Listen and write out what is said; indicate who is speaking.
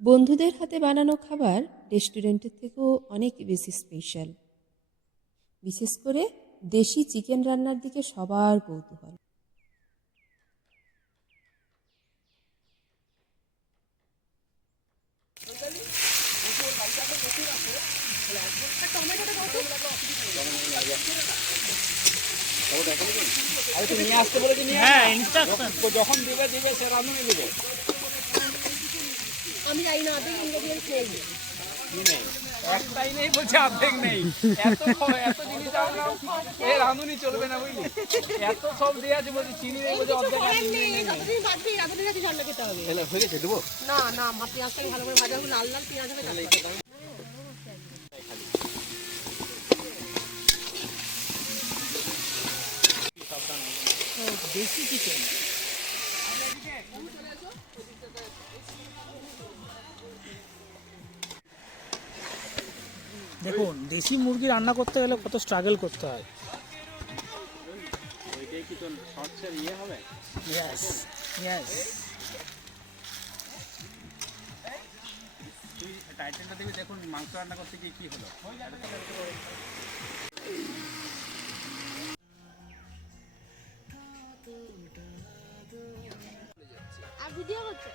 Speaker 1: বন্ধুদের হাতে বানানো খাবার রেস্টুরেন্টের থেকেও অনেক বেশি স্পেশাল বিশেষ করে দেশি চিকেন রান্নার দিকে সবার কৌতূহল।
Speaker 2: হ্যাঁ ইনস্ট্রাকশন
Speaker 3: যখন- যখন দিবে দিবে সে রাঁধুনি দেবে
Speaker 4: আমি জানি না আপনি ইনগ্রেডিয়েন্টস নেই।
Speaker 3: একটাই নেই বলছে অর্ধেক নেই। এত এত জিনিস আমরা এ রাঁধুনি চলবে না বুঝলি? এত সব দিয়ে আছে বলছে চিনি নেই বলছে অর্ধেক নেই।
Speaker 4: যতদিন বাদ দিয়ে রাতের কাছে ঝর্ণা খেতে হবে।
Speaker 3: এলে হয়ে গেছে দেবো?
Speaker 4: না না মা পেঁয়াজটাকে ভালো করে ভাজা হবে লাল লাল পেঁয়াজ হবে তারপরে।
Speaker 2: দেশি চিকেন দেখুন দেশি মুরগি রান্না করতে গেলে কত স্ট্রাগল করতে হয়।
Speaker 3: ইয়ে দেখুন মাংস রান্না করতে গিয়ে কি হলো।
Speaker 4: আর ভিডিও করছে?